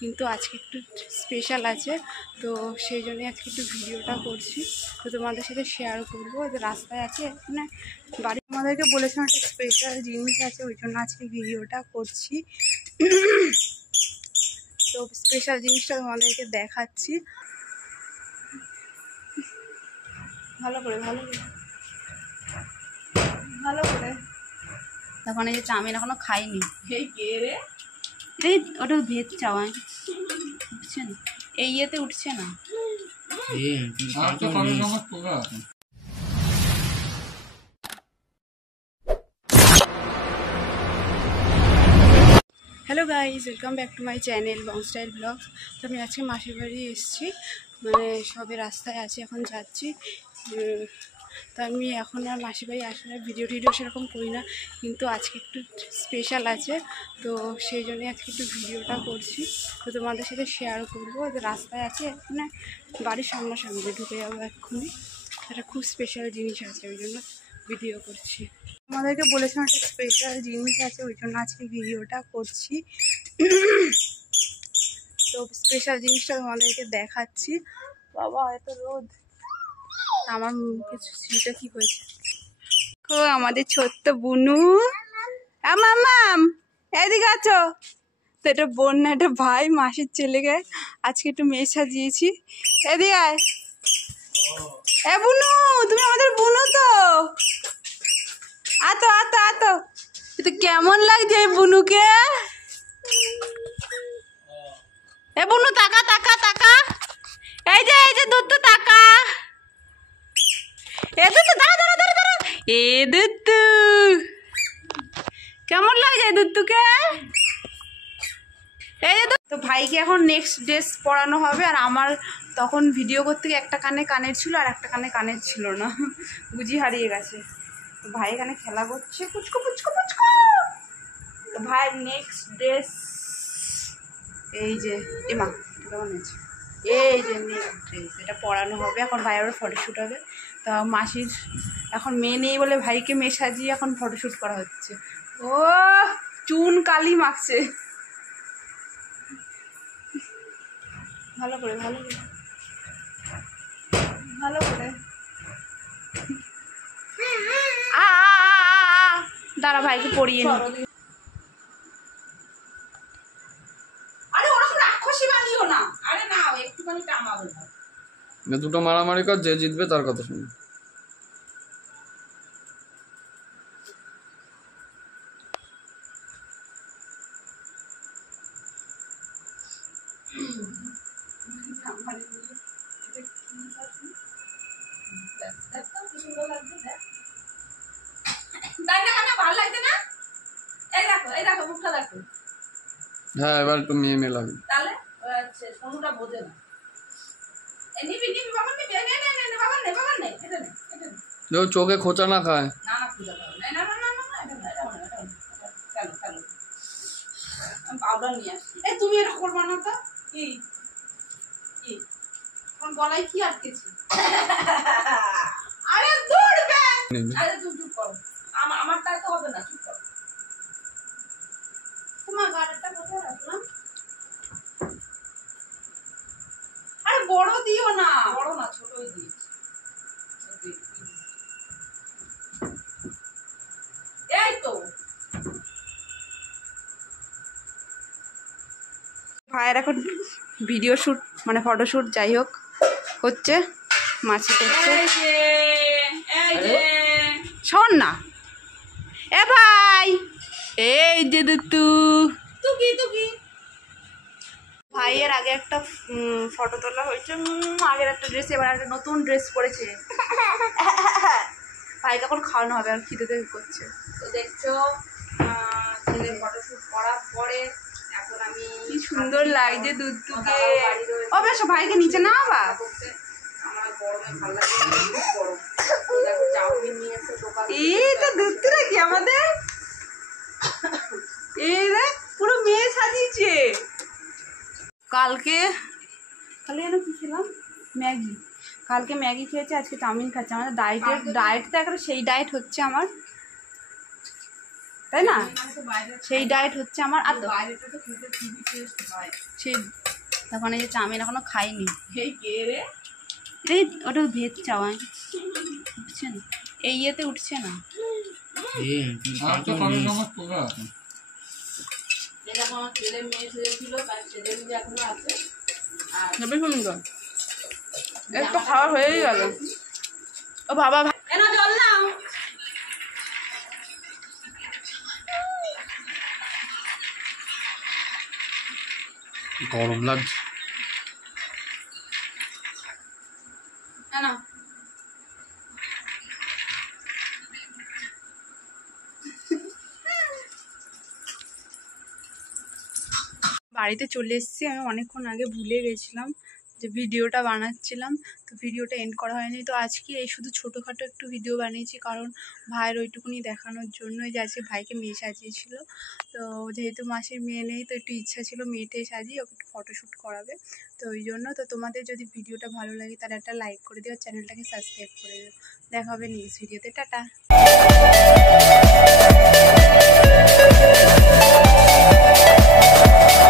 কিন্তু আজকে একটু স্পেশাল আছে, তো সেই জন্যই আজকে একটু ভিডিওটা করছি, তো তোমাদের সাথে শেয়ার করবো। যে রাস্তায় আছে এখানে বাড়ি, আমাদেরকে বলেছিলাম একটা স্পেশাল জিনিস আছে, ওই জন্য আজকে ভিডিওটা করছি। তো স্পেশাল জিনিসটা তোমাদেরকে দেখাচ্ছি। ভালো করে তখন এই যে চাউমিন এখনো খাইনি। এই ওটা ভেজ চাউমিন উঠছে না, এই ইয়েতে উঠছে না। Hello guys, welcome back to my channel bong style blog. তো আমি আজকে মাসির বাড়ি এসেছি, মানে সবে রাস্তায় আছি, এখন যাচ্ছি। তো আমি এখন আর মাসির বাড়ি আসলে ভিডিও সেরকম করি না, কিন্তু আজকে একটু স্পেশাল আছে, তো সেই জন্যই আজকে একটু ভিডিওটা করছি, তো তোমাদের সাথে শেয়ার করবো। যে রাস্তায় আছে এখানে বাড়ির সামনাসামনি, ঢুকে যাবো এক্ষুনি। একটা খুব স্পেশাল জিনিস আছে, ওই জন্য ভিডিও করছি। আমাদেরকে বলেছিলাম একটা স্পেশাল জিনিস আছে, ওই জন্য আজকে ভিডিওটা করছি। তো স্পেশাল জিনিসটা তোমাদেরকে দেখাচ্ছি। বাবা এত রোদ, আমার মুখে সিটা কি হয়েছে। তো আমাদের ছোট্ট বুনু, মাম এদিকে আছো। তো এটা বোন না, এটা ভাই, মাসির ছেলেকে আজকে একটু মেয়ে সাজিয়েছি। এদিকে আয়। এ বুনু, তুমি আমাদের বুনু তো। আতো আতো আতো, এটা কেমন লাগছে এই বুনুকে? এ বুনু তাকা তাকা তাকা, এই যে দুধ তাকা, এ দুধ দাঁড়া দাঁড়া দাঁড়া দাঁড়া, এ দুধ কেমন লাগছে দুধকে? এই যে তো ভাইকে এখন নেক্সট ড্রেস পরানো হবে, আর আমার তখন ভিডিও করতে গিয়ে একটা কানে কানের ছিল আর একটা কানে কানের ছিল না, বুঝি হারিয়ে গেছে। তো ভাই এখানে খেলা করছে, পুচকু পুচকু পুচকু। তো ভাইয়ের নেক্সট ড্রেস এই যে, এমা কেমন আছে, এই যে নেক্সট ড্রেস, এটা পরানো হবে। এখন ভাই আবার ফটোশ্যুট হবে। তা মাসির এখন মেয়ে নেই বলে ভাইকে মেয়ে সাজিয়ে এখন ফটোশ্যুট করা হচ্ছে। ও চুন কালি মাখছে, ভালো করে দাঁড়া ভাইকে পরিয়ে নি। আরে ওরকম রাক্ষসী বানিও না, আরে না একটুখানি টামাবো। দুটো মারামারি কর, যে জিতবে তার কথা শুনি। হ্যাঁ এবার একটু নিয়ে নিলাম, তাহলে সোনুটা বোঝে না। চোখে খোঁচা না খায়। পাউডার নিয়ে আসি। তুমি এটা করবা না তো? কি গলায় কি আটকেছি? আরে দৌড়বে, আরে তুই চুপ করো, আমারটা তো হবে না, চুপ করো। তোমার গাড়িটা কোথায় রাখলাম? আরে বড় দিও না, বড় না ছোটই দিয়েছি। এই তো ভাইয়ের এখন ভিডিও শ্যুট মানে ফটোশ্যুট যাই হোক হচ্ছে, মাছি করছে। শোন না এ ভাই, এই যে দুতু ভাইয়ের আগে একটা ফটো তোলা হয়েছে, আগের একটা ড্রেস, এবার একটা নতুন ড্রেস পরেছে। ভাইকে এখন খাওয়ানো হবে, আর খিদে করছে। তো দেখছো ছেলে ফটোশ্যুট করার পরে এখন আমি কি সুন্দর লাগছে দুধকে। ও বেশ ভাইকে নিচে না বা আমার গরমে ভালো লাগে, গরম। দেখো চাউমিন নিয়ে এসে দোকান, এই তো দুধ নাকি আমাদের, এই দেখ পুরো মেয়ে সাজিয়েছে। কালকে যেন কি খেলাম, ম্যাগি। কালকে ম্যাগি খেয়েছে, আজকে চাউমিন খাচ্ছে। আমাদের ডায়েট তো একটা সেই ডায়েট হচ্ছে আমার। তাই না? সেই ডায়েট হচ্ছে আমার। আর সেই তখন এই যে চাউমিন এখনো খাইনি। এই ওটা ভেজ চাওয়াই উঠছে না, এই ইয়েতে উঠছে না। একটু খাওয়া হয়েই গেল। ও বাবা জল নাও। গরম লাগছে না বাড়িতে চলে এসেছি। আমি অনেকক্ষণ আগে ভুলে গেছিলাম যে ভিডিওটা বানাচ্ছিলাম, তো ভিডিওটা এন্ড করা হয়নি। তো আজকে এই শুধু ছোটোখাটো একটু ভিডিও বানিয়েছি, কারণ ভাইয়ের ওইটুকুনি দেখানোর জন্যই, যে আজকে ভাইকে মেয়ে সাজিয়েছিল। তো যেহেতু মাসির মেয়ে নেই, তো একটু ইচ্ছা ছিল মেয়েটাই সাজিয়ে ওকে একটু ফটোশ্যুট করাবে, তো ওই জন্য। তো তোমাদের যদি ভিডিওটা ভালো লাগে তাহলে একটা লাইক করে দিও, চ্যানেলটাকে সাবস্ক্রাইব করে দিও। দেখা হবে নেক্সট ভিডিওতে। টাটা।